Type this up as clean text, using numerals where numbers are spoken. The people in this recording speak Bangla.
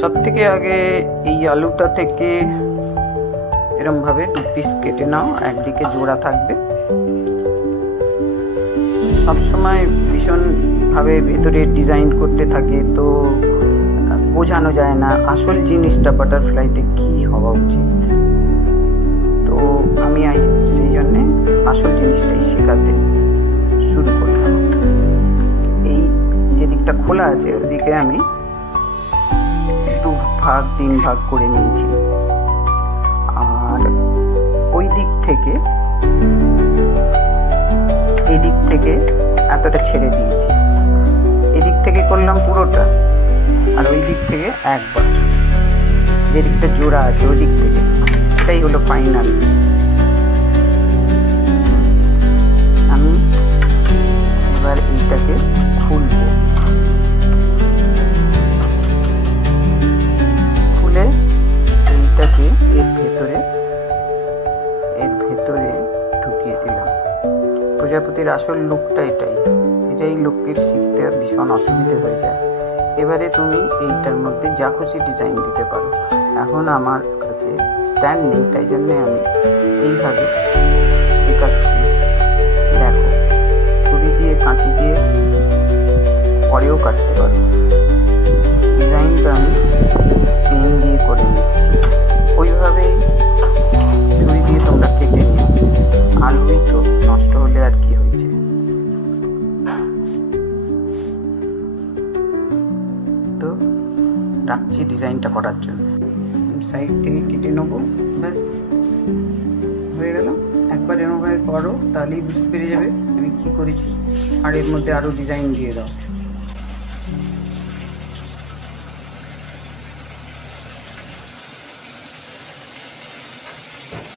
সব থেকে আগে এই আলুটা থেকে এরম ভাবে 2 পিস কেটে নাও, একদিকে জোড়া থাকবে। সবসময় ভীষণ ভাবে ভেতরে ডিজাইন করতে থাকে তো বোঝানো যায় না আসল জিনিসটা বাটারফ্লাইতে কি হওয়া উচিত। তো আমি সেই জন্যে আসল জিনিসটাই শেখাতে শুরু করলাম। এই যে দিকটা খোলা আছে ওদিকে আমি 2 ভাগ 3 ভাগ করে নিয়েছি, আর ওই দিক থেকে এই দিক থেকে এতটা ছেড়ে দিয়েছি। এদিক থেকে করলাম পুরোটা, আর ওই দিক থেকে একবার যে দিকটা জোড়া আছে ওই দিক থেকে। এটাই হলো ফাইনাল। আমি এবার এইটাকে খুলবো, খুলে এইটাকে এর ভেতরে ঢুকিয়ে দিলাম। প্রজাপতির আসল লুকটা এটাই লোকের শিখতে ভীষণ অসুবিধে হয়ে যায়। এবারে তুমি এইটার মধ্যে যা খুশি ডিজাইন দিতে পারো। এখন আমার কাছে স্ট্যান্ড নেই, তাই জন্যে আমি এইভাবে শেখাচ্ছি। দেখো, ছুরি দিয়ে কাঁচি দিয়ে পরেও কাটতে পারো। ডিজাইনটা আমি পেন দিয়ে করে নিচ্ছি, ওইভাবেই ছুরি দিয়ে তোমরা কেটে নিও। আলুই তো, নষ্ট হলে আর কি হয়েছে। তো রাখছি ডিজাইনটা করার জন্য। সাইড থেকে কেটে নেবো, ব্যাস হয়ে গেল। একবার এরকমভাবে করো, তাহলেই বুঝতে পেরে যাবে আমি কি করেছি। আর এর মধ্যে আরো ডিজাইন দিয়ে দাও।